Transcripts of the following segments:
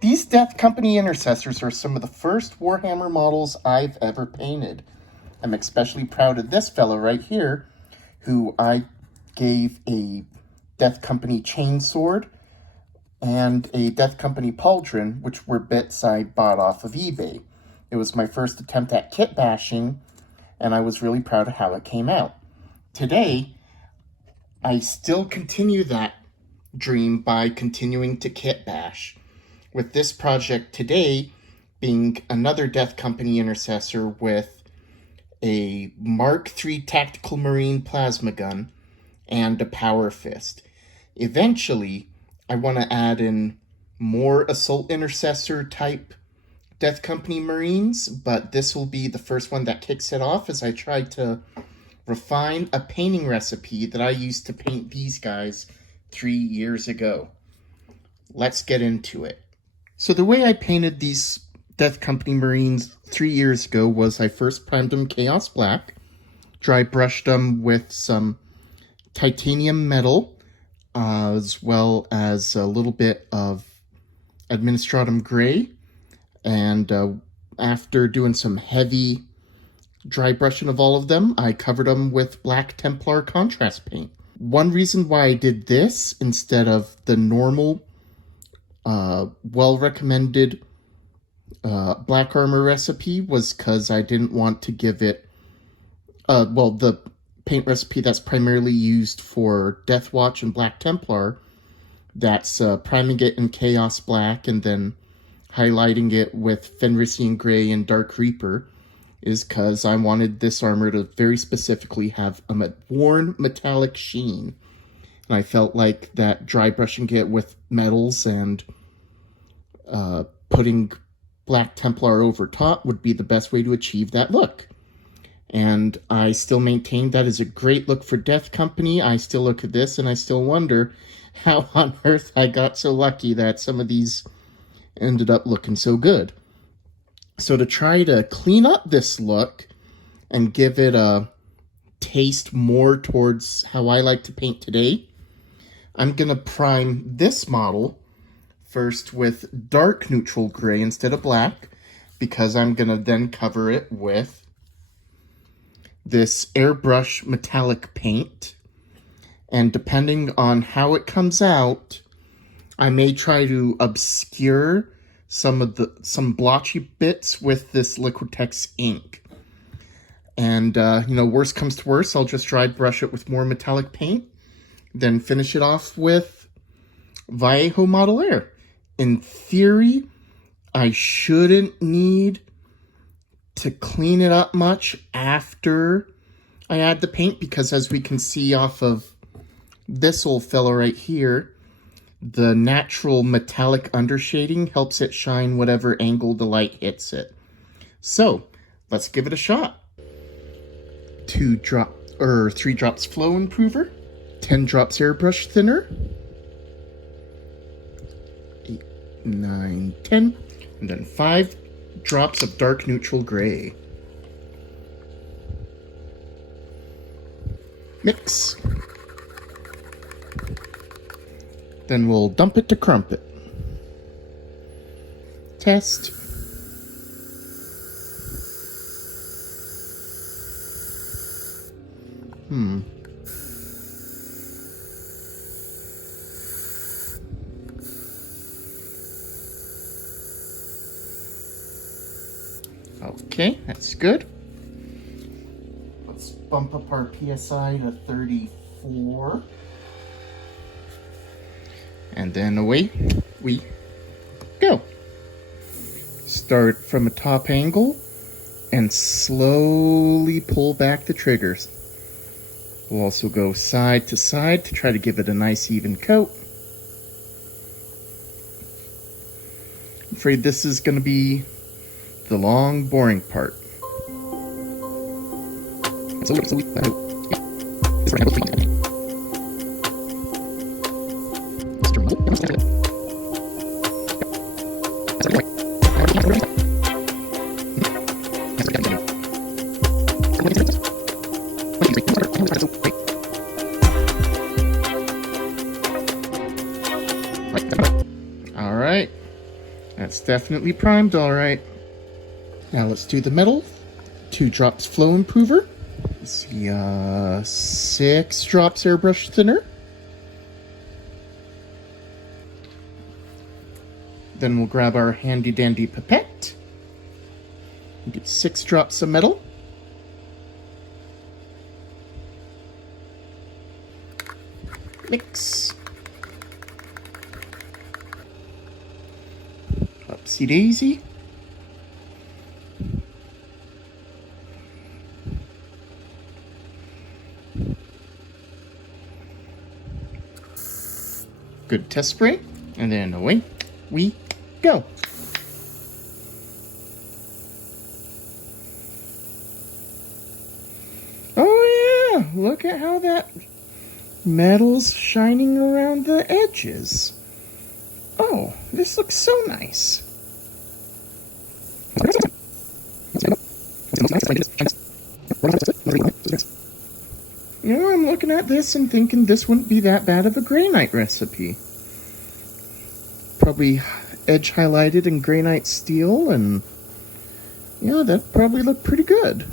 These Death Company intercessors are some of the first Warhammer models I've ever painted. I'm especially proud of this fellow right here, who I gave a Death Company chainsword and a Death Company pauldron, which were bits I bought off of eBay. It was my first attempt at kit bashing, and I was really proud of how it came out. Today, I still continue that dream by continuing to kit bash, with this project today being another Death Company intercessor with a Mark III Tactical Marine plasma gun and a power fist. Eventually, I want to add in more assault intercessor type Death Company Marines, but this will be the first one that kicks it off as I try to refine a painting recipe that I used to paint these guys 3 years ago. Let's get into it. So the way I painted these Death Company Marines 3 years ago was I first primed them Chaos Black, dry brushed them with some titanium metal, as well as a little bit of Administratum Gray, and after doing some heavy dry brushing of all of them, I covered them with Black Templar contrast paint. One reason why I did this instead of the normal well-recommended black armor recipe was because I didn't want to give it, the paint recipe that's primarily used for Death Watch and Black Templar, that's priming it in Chaos Black and then highlighting it with Fenrisian Gray and Dark Reaper, is because I wanted this armor to very specifically have a worn metallic sheen. And I felt like that dry brushing it with metals and putting Black Templar over top would be the best way to achieve that look. And I still maintain that is a great look for Death Company. I still look at this and I still wonder how on earth I got so lucky that some of these ended up looking so good. So to try to clean up this look and give it a taste more towards how I like to paint today, I'm going to prime this model first with dark neutral gray instead of black, because I'm going to then cover it with this airbrush metallic paint. And depending on how it comes out, I may try to obscure some blotchy bits with this Liquitex ink. And, worst comes to worst, I'll just dry brush it with more metallic paint, then finish it off with Vallejo Model Air. In theory, I shouldn't need to clean it up much after I add the paint, because as we can see off of this old fellow right here, the natural metallic undershading helps it shine whatever angle the light hits it. So, let's give it a shot. 3 drops flow improver, 10 drops airbrush thinner, 8, 9, 10, and then 5 drops of dark neutral gray. Mix. Then we'll dump it to crumpet. Test. Okay, that's good. Let's bump up our PSI to 34. And then away we go. Start from a top angle and slowly pull back the triggers. We'll also go side to side to try to give it a nice even coat. I'm afraid this is going to be the long, boring part. That's definitely primed, all right. Now let's do the metal. 2 drops flow improver. Let's see, 6 drops airbrush thinner. Then we'll grab our handy dandy pipette. We'll get 6 drops of metal. Mix. Upsy daisy. Good test spray, and then away we go. Oh yeah, look at how that metal's shining around the edges. Oh, this looks so nice. You know, I'm looking at this and thinking this wouldn't be that bad of a Grey Knight recipe. Probably edge highlighted in Grey Knight steel, and yeah, that'd probably look pretty good.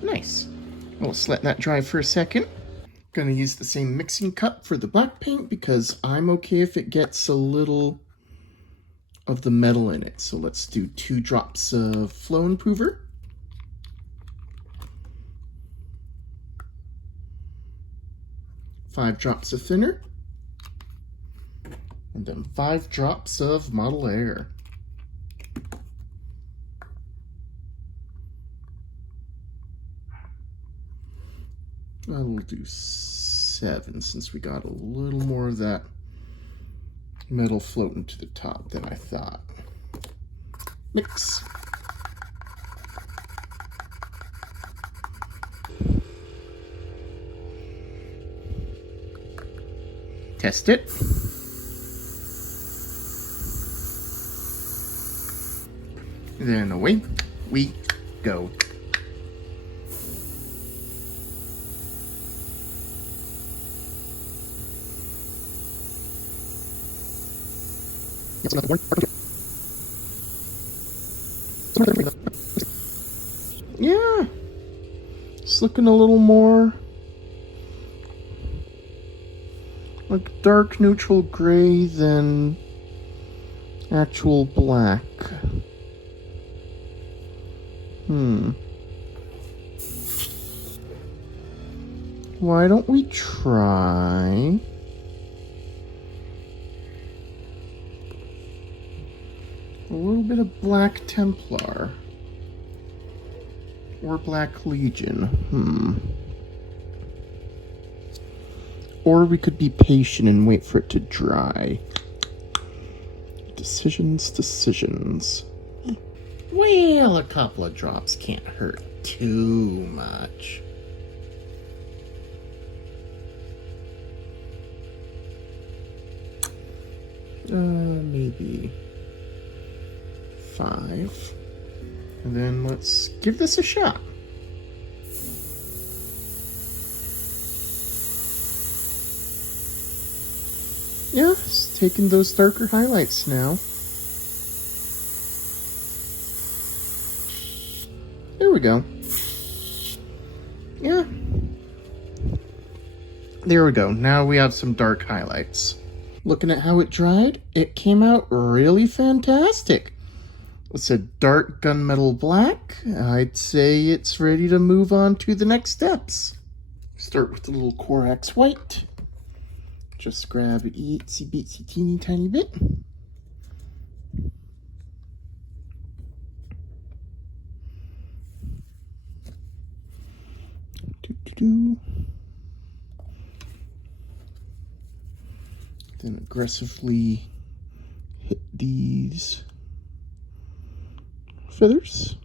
Nice. We'll just let that dry for a second. Gonna use the same mixing cup for the black paint because I'm okay if it gets a little of the metal in it. So let's do 2 drops of flow improver. Five drops of thinner. And then 5 drops of model air. I will do 7 since we got a little more of that metal floating to the top than I thought. Mix. Test it. Then away we go. Yeah, it's looking a little more like dark neutral gray than actual black. Why don't we try a little bit of Black Templar or Black Legion? Or we could be patient and wait for it to dry. Decisions. Well, a couple of drops can't hurt too much. Maybe 5. And then let's give this a shot. Yeah, it's taking those darker highlights now. There we go. Yeah. There we go. Now we have some dark highlights. Looking at how it dried, it came out really fantastic. It's a dark gunmetal black. I'd say it's ready to move on to the next steps. Start with a little Corax white. Just grab an itsy bitsy teeny tiny bit. Then aggressively hit these feathers.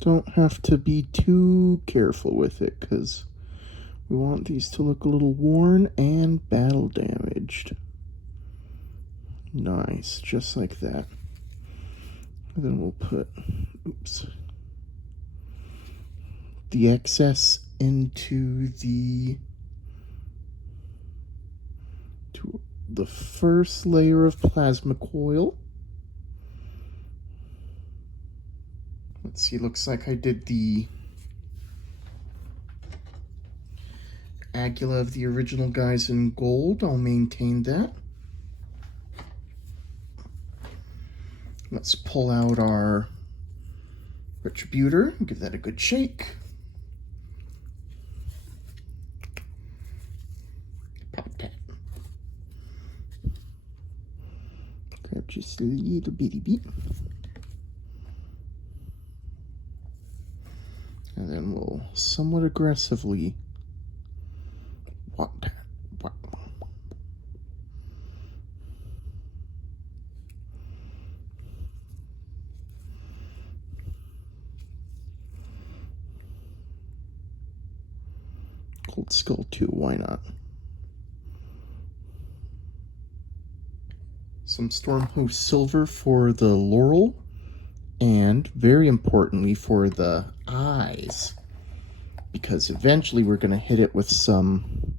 Don't have to be too careful with it because we want these to look a little worn and battle damaged. Nice, just like that. And then we'll put, the excess into the first layer of plasma coil. Let's see, looks like I did the Agula of the original guys in gold. I'll maintain that. Let's pull out our Retributor and give that a good shake. Pop that. Grab just a little bitty bit. And then we'll somewhat aggressively walk that. Cold Skull too, why not? Some Stormhost Silver for the Laurel, and very importantly for the eyes, because eventually we're going to hit it with some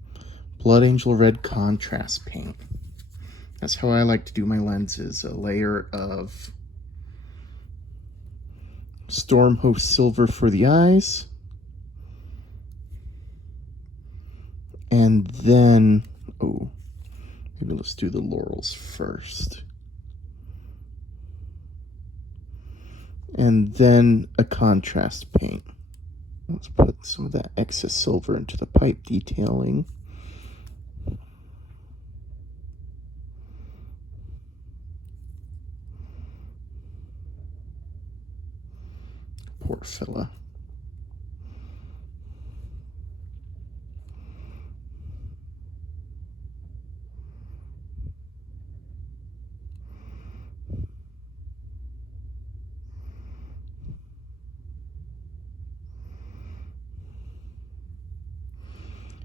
Blood Angel Red contrast paint. That's how I like to do my lenses, a layer of Stormhost Silver for the eyes, and then, maybe let's do the Laurels first. And then a contrast paint. Let's put some of that excess silver into the pipe detailing. Poor fella.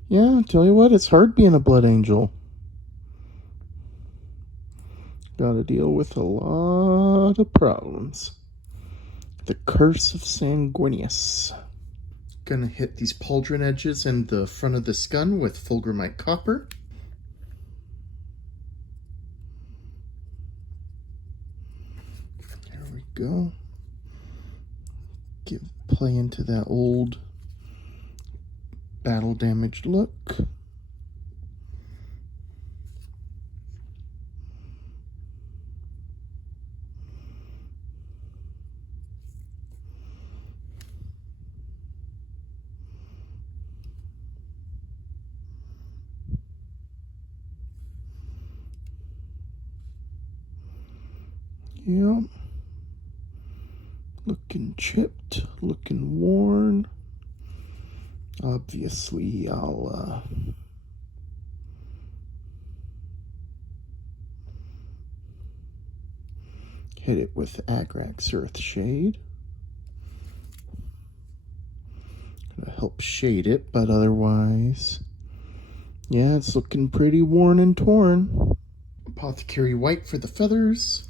Yeah, I'll tell you what, it's hard being a Blood Angel. Gotta deal with a lot of problems. The Curse of Sanguinius. Gonna hit these pauldron edges and the front of this gun with fulgurite copper. There we go. Give play into that old battle damaged look. Yep. Looking chipped, looking worn. Obviously, I'll hit it with Agrax Earthshade. Gonna help shade it, but otherwise, yeah, it's looking pretty worn and torn. Apothecary White for the feathers.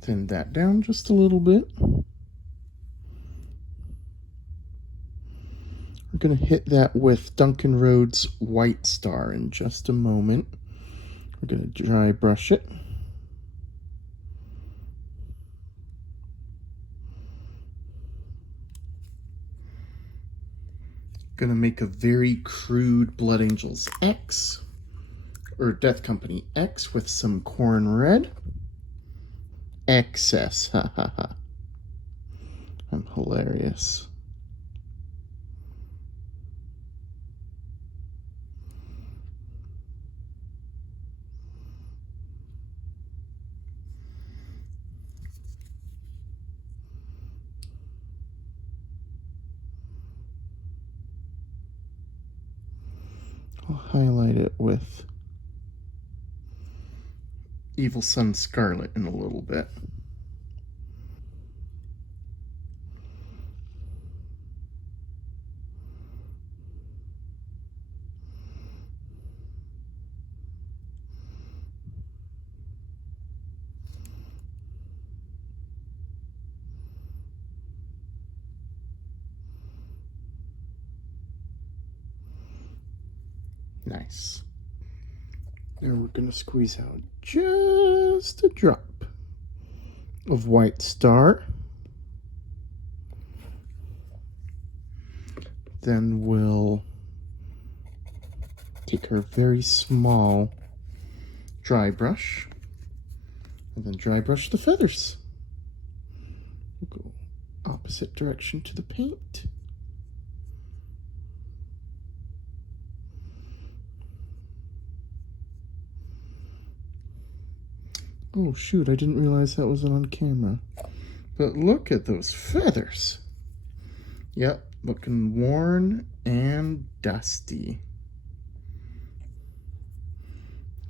Thin that down just a little bit. We're going to hit that with Duncan Rhodes White Star in just a moment. We're going to dry brush it. Going to make a very crude Blood Angels X, or Death Company X, with some corn red. Excess, ha ha ha. I'm hilarious. I'll highlight it with Evil Sun Scarlet in a little bit. Nice. Now we're going to squeeze out just a drop of white star. Then we'll take our very small dry brush and then dry brush the feathers. We'll go opposite direction to the paint. Oh shoot, I didn't realize that wasn't on camera. But look at those feathers. Yep, looking worn and dusty.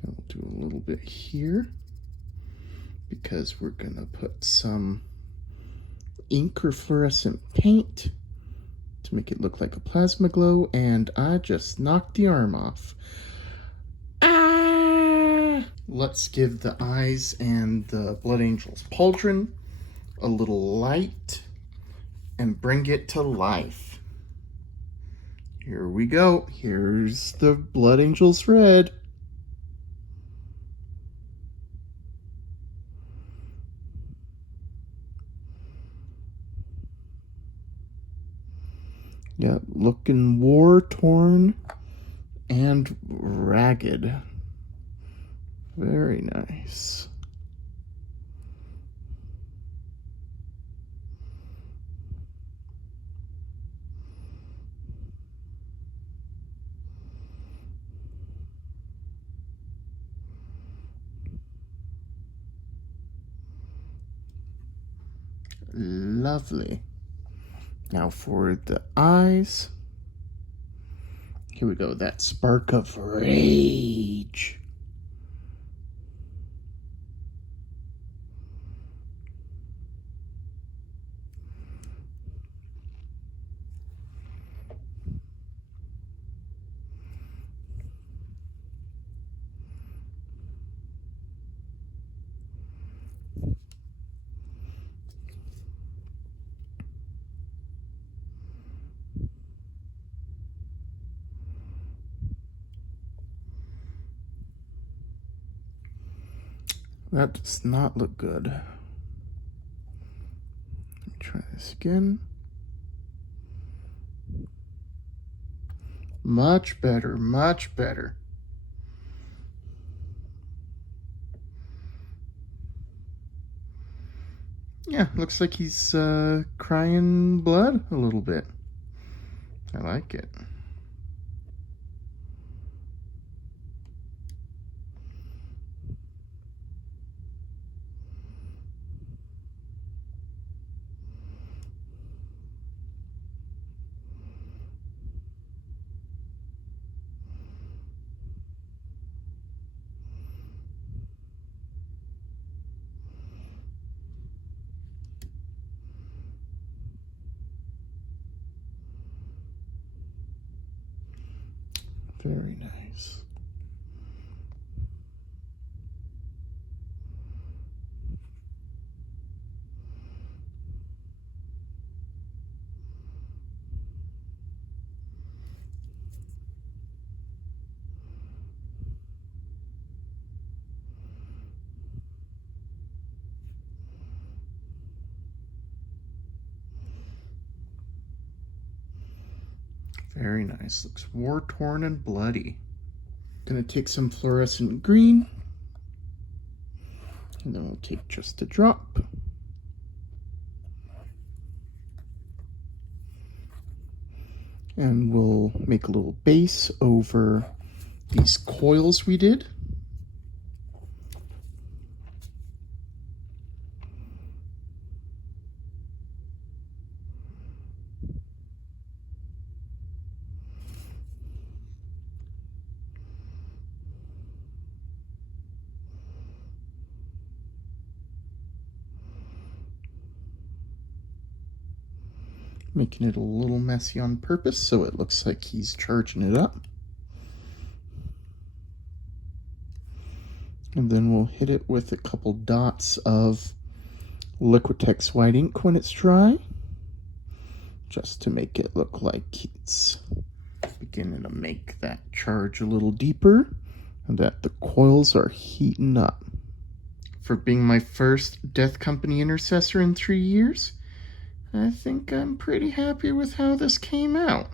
I'll do a little bit here because we're gonna put some ink or fluorescent paint to make it look like a plasma glow, and I just knocked the arm off. Let's give the eyes and the Blood Angel's pauldron a little light and bring it to life. Here we go. Here's the Blood Angel's red. Yep, looking war-torn and ragged. Very nice. Lovely. Now for the eyes. Here we go, that spark of rage. That does not look good. Let me try this again. Much better, much better. Yeah, looks like he's crying blood a little bit. I like it. Very nice. Very nice. Looks war-torn and bloody. Gonna take some fluorescent green, and then we'll take just a drop. And we'll make a little base over these coils we did. Making it a little messy on purpose so it looks like he's charging it up. And then we'll hit it with a couple dots of Liquitex white ink when it's dry, just to make it look like it's Beginning to make that charge a little deeper, and that the coils are heating up. For being my first Death Company Intercessor in 3 years, I think I'm pretty happy with how this came out.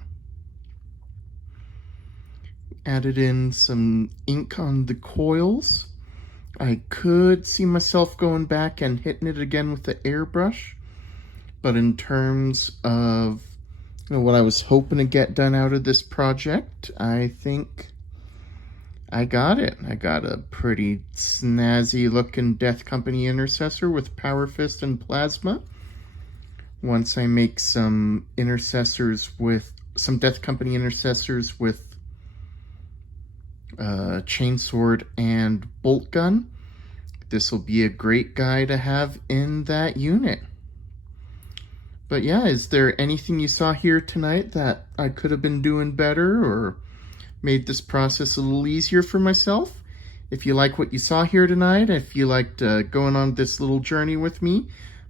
Added in some ink on the coils. I could see myself going back and hitting it again with the airbrush, but in terms of what I was hoping to get done out of this project, I think I got it. I got a pretty snazzy looking Death Company Intercessor with Power Fist and Plasma. Once I make some Death Company Intercessors with Chainsword and Bolt Gun, this will be a great guy to have in that unit. But yeah, is there anything you saw here tonight that I could have been doing better or made this process a little easier for myself? If you like what you saw here tonight, if you liked going on this little journey with me,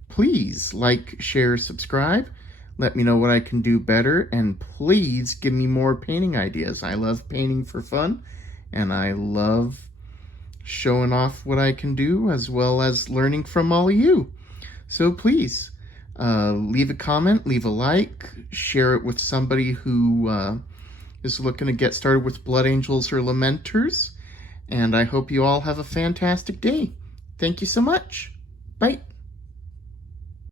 please like, share, subscribe. Let me know what I can do better, and please give me more painting ideas. I love painting for fun, and I love showing off what I can do as well as learning from all of you. So please, leave a comment, leave a like, share it with somebody who is looking to get started with Blood Angels or Lamenters, and I hope you all have a fantastic day. Thank you so much. Bye.